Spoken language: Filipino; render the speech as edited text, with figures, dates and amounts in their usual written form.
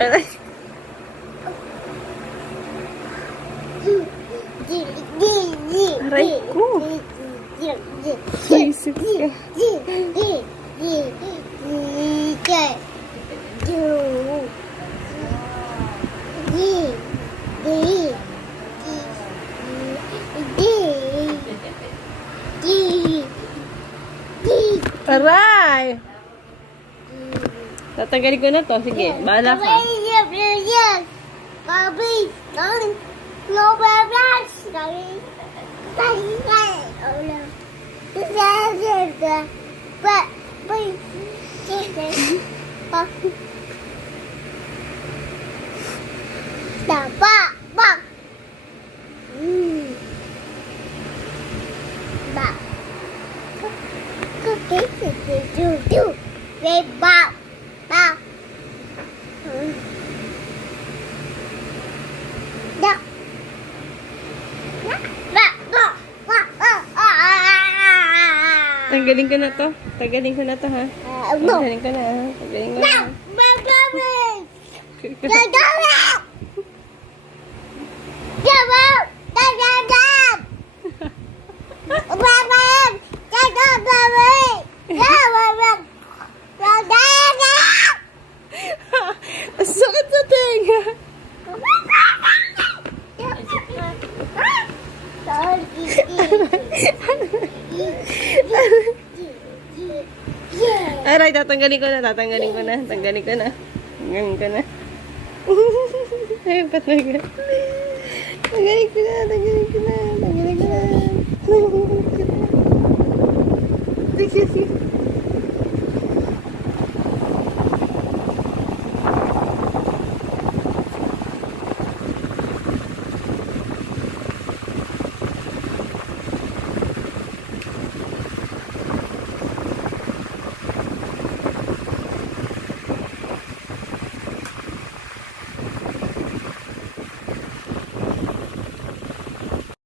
Aray. Aray ko. Isip ka. Aray! Tatanggalin ko na to. Sige, bahala ka. Tanggalin ko na to. Tanggalin ko na to, ha? Tanggalin ko na, ha? Tanggalin ko na. Ang sakit sa tenga. Aray, tatanggalin ko na. Tanggalin ko na. Tanggalin ko na. Ay, patanggal. Tanggalin ko na. Tanggalin ko na. Tanggalin ko na.